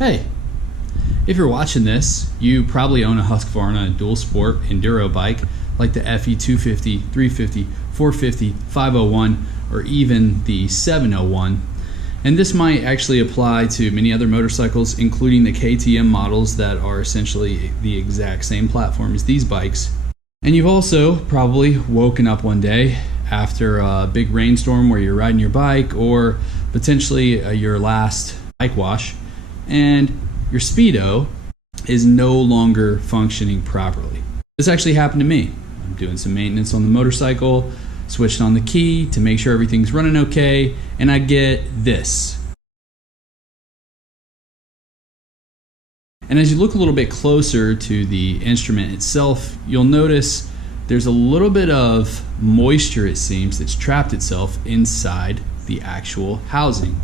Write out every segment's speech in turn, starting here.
Hey, if you're watching this, you probably own a Husqvarna dual sport enduro bike like the FE 250, 350, 450, 501, or even the 701. And this might actually apply to many other motorcycles, including the KTM models that are essentially the exact same platform as these bikes. And you've also probably woken up one day after a big rainstorm where you're riding your bike, or potentially your last bike wash, and your speedo is no longer functioning properly. This actually happened to me. I'm doing some maintenance on the motorcycle, switched on the key to make sure everything's running okay, and I get this. And as you look a little bit closer to the instrument itself, you'll notice there's a little bit of moisture, it seems, that's trapped itself inside the actual housing.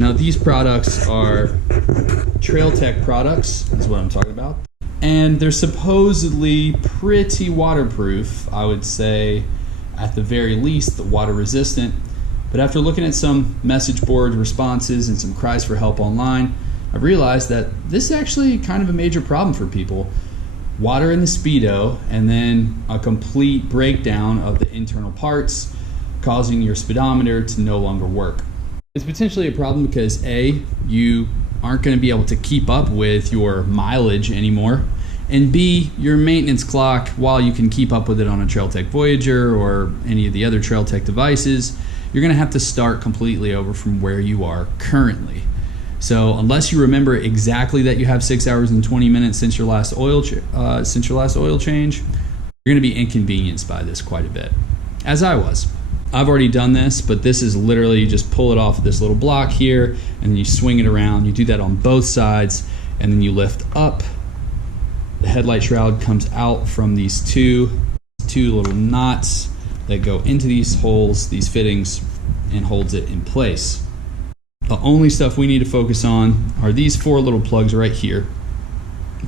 Now these products are Trail Tech products, is what I'm talking about. And they're supposedly pretty waterproof, I would say at the very least water resistant. But after looking at some message board responses and some cries for help online, I realized that this is actually kind of a major problem for people. Water in the speedo, and then a complete breakdown of the internal parts, causing your speedometer to no longer work. It's potentially a problem because A, you aren't going to be able to keep up with your mileage anymore, and B, your maintenance clock, while you can keep up with it on a Trail Tech Voyager or any of the other Trail Tech devices, you're going to have to start completely over from where you are currently. So unless you remember exactly that you have 6 hours and 20 minutes since your last oil change, you're going to be inconvenienced by this quite a bit, as I was. I've already done this, but this is literally, you just pull it off this little block here and then you swing it around. You do that on both sides, and then you lift up. The headlight shroud comes out from these two little knots that go into these holes, these fittings, and holds it in place. The only stuff we need to focus on are these four little plugs right here,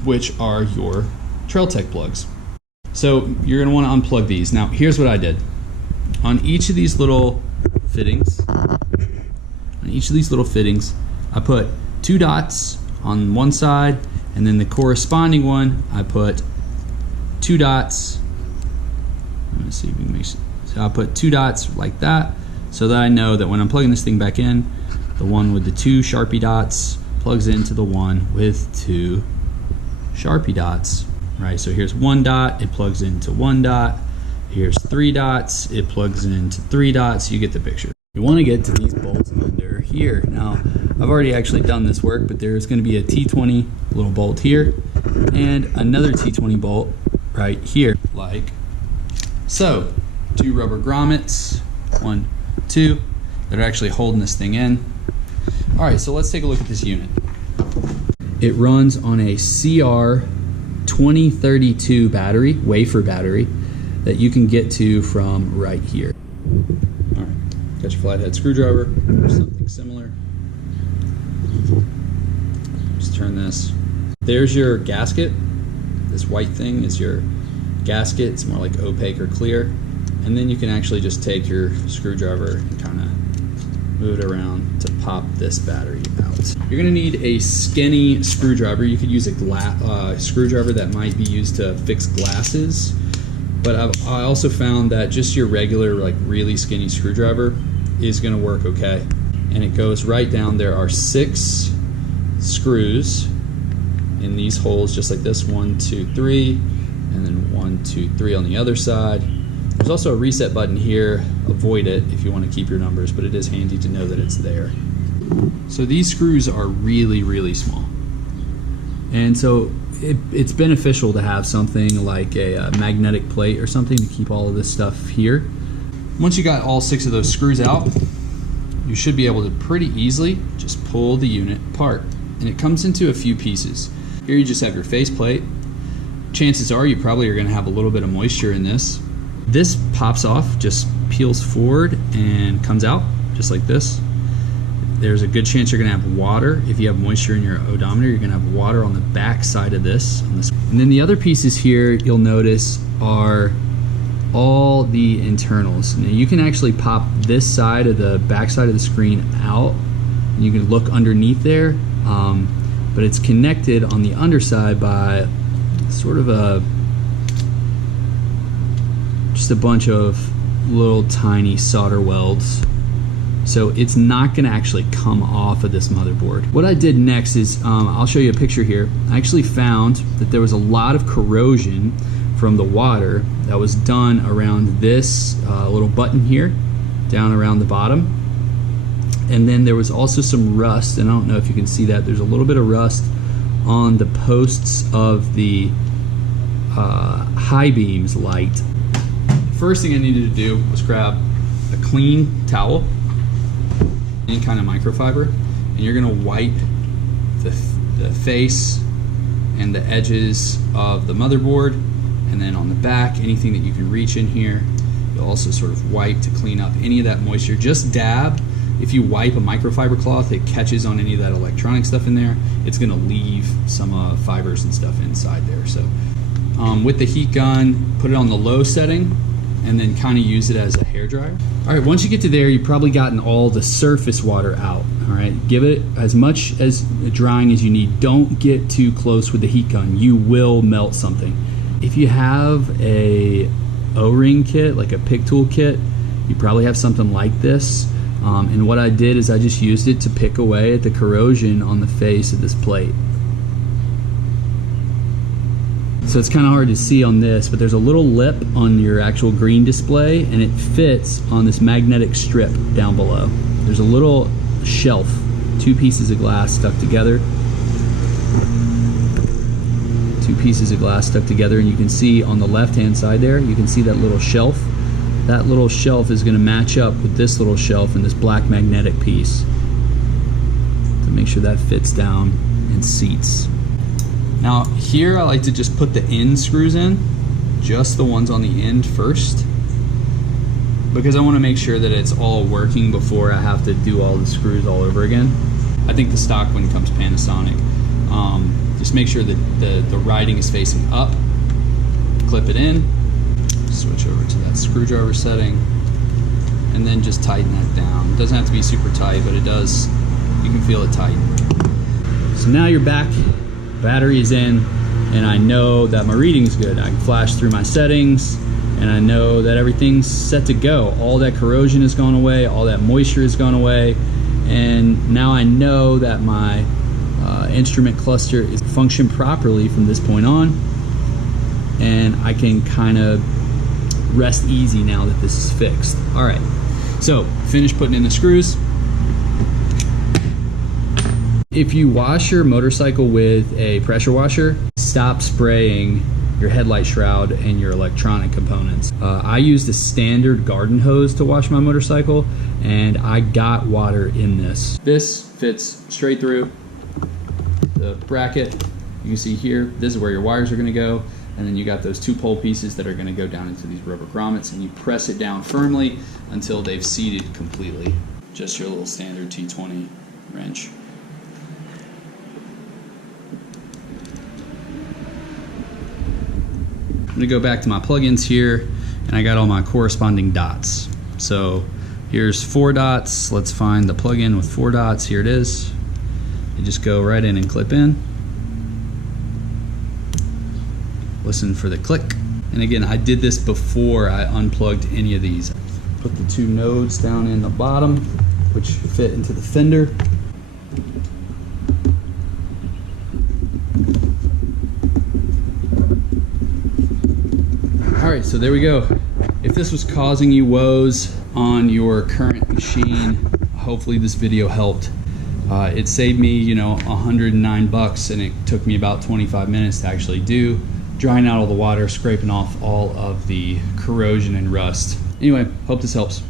which are your Trail Tech plugs. So you're gonna wanna unplug these. Now here's what I did. On each of these little fittings, I put 2 dots on one side, and then the corresponding one, I put 2 dots. Let me see if we can make it. So I put 2 dots like that, so that I know that when I'm plugging this thing back in, the one with the 2 Sharpie dots plugs into the one with 2 Sharpie dots, right? So here's 1 dot, it plugs into 1 dot. Here's 3 dots, it plugs into 3 dots. You get the picture. You want to get to these bolts under here. Now, I've already actually done this work, but there's going to be a T20 little bolt here and another T20 bolt right here, like so. 2 rubber grommets, 1, 2, that are actually holding this thing in. All right, so let's take a look at this unit. It runs on a CR 2032 battery, wafer battery, that you can get to from right here. All right, got your flathead screwdriver or something similar. Just turn this. There's your gasket. This white thing is your gasket. It's more like opaque or clear. And then you can actually just take your screwdriver and kind of move it around to pop this battery out. You're gonna need a skinny screwdriver. You could use a screwdriver that might be used to fix glasses. But I also found that just your regular, like really skinny screwdriver is gonna work okay. And it goes right down. There are 6 screws in these holes, just like this, 1, 2, 3, and then 1, 2, 3 on the other side. There's also a reset button here. Avoid it if you want to keep your numbers, but it is handy to know that it's there. So these screws are really, really small. And so it's beneficial to have something like a magnetic plate or something to keep all of this stuff here. Once you got all 6 of those screws out, you should be able to pretty easily just pull the unit apart. And it comes into a few pieces. Here you just have your face plate. Chances are you probably are going to have a little bit of moisture in this. This pops off, just peels forward and comes out just like this. There's a good chance you're going to have water. If you have moisture in your odometer, you're going to have water on the back side of this. And then the other pieces here, you'll notice, are all the internals. Now you can actually pop this side of the back side of the screen out, and you can look underneath there, but it's connected on the underside by sort of just a bunch of little tiny solder welds. So it's not going to actually come off of this motherboard. What I did next is, I'll show you a picture here. I actually found that there was a lot of corrosion from the water that was done around this little button here, down around the bottom. And then there was also some rust, and I don't know if you can see that. There's a little bit of rust on the posts of the high beams light. First thing I needed to do was grab a clean towel, any kind of microfiber, and you're gonna wipe the face and the edges of the motherboard, and then on the back, anything that you can reach in here, you'll also sort of wipe to clean up any of that moisture. Just dab. If you wipe a microfiber cloth, it catches on any of that electronic stuff in there. It's gonna leave some fibers and stuff inside there. So with the heat gun, put it on the low setting, and then kind of use it as a hair dryer. All right, once you get to there, you've probably gotten all the surface water out. All right, give it as much as drying as you need. Don't get too close with the heat gun. You will melt something. If you have a O-ring kit, like a pick tool kit, you probably have something like this. And what I did is I just used it to pick away at the corrosion on the face of this plate. So it's kind of hard to see on this, but there's a little lip on your actual green display, and it fits on this magnetic strip down below. There's a little shelf, 2 pieces of glass stuck together. 2 pieces of glass stuck together, and you can see on the left-hand side there, you can see that little shelf. That little shelf is going to match up with this little shelf and this black magnetic piece to make sure that fits down and seats. Now here I like to just put the end screws in, just the ones on the end first, because I want to make sure that it's all working before I have to do all the screws all over again. I think the stock one comes Panasonic. Just make sure that the writing is facing up, clip it in, switch over to that screwdriver setting, and then just tighten that down. It doesn't have to be super tight, but it does, you can feel it tighten. So now you're back. Battery is in, and I know that my reading's good. I can flash through my settings, and I know that everything's set to go. All that corrosion has gone away, all that moisture has gone away, and now I know that my instrument cluster is function properly from this point on, and I can kind of rest easy now that this is fixed. All right, so finish putting in the screws. If you wash your motorcycle with a pressure washer, stop spraying your headlight shroud and your electronic components. I used a standard garden hose to wash my motorcycle, and I got water in this. This fits straight through the bracket. You can see here, this is where your wires are gonna go, and then you got those 2 pole pieces that are gonna go down into these rubber grommets, and you press it down firmly until they've seated completely. Just your little standard T20 wrench. I'm gonna go back to my plugins here, and I got all my corresponding dots. So here's 4 dots. Let's find the plugin with 4 dots. Here it is. You just go right in and clip in. Listen for the click. And again, I did this before I unplugged any of these. Put the 2 nodes down in the bottom, which fit into the fender. Alright, so there we go. If this was causing you woes on your current machine, hopefully this video helped. It saved me, you know, $109, and it took me about 25 minutes to actually do, drying out all the water, scraping off all of the corrosion and rust. Anyway, hope this helps.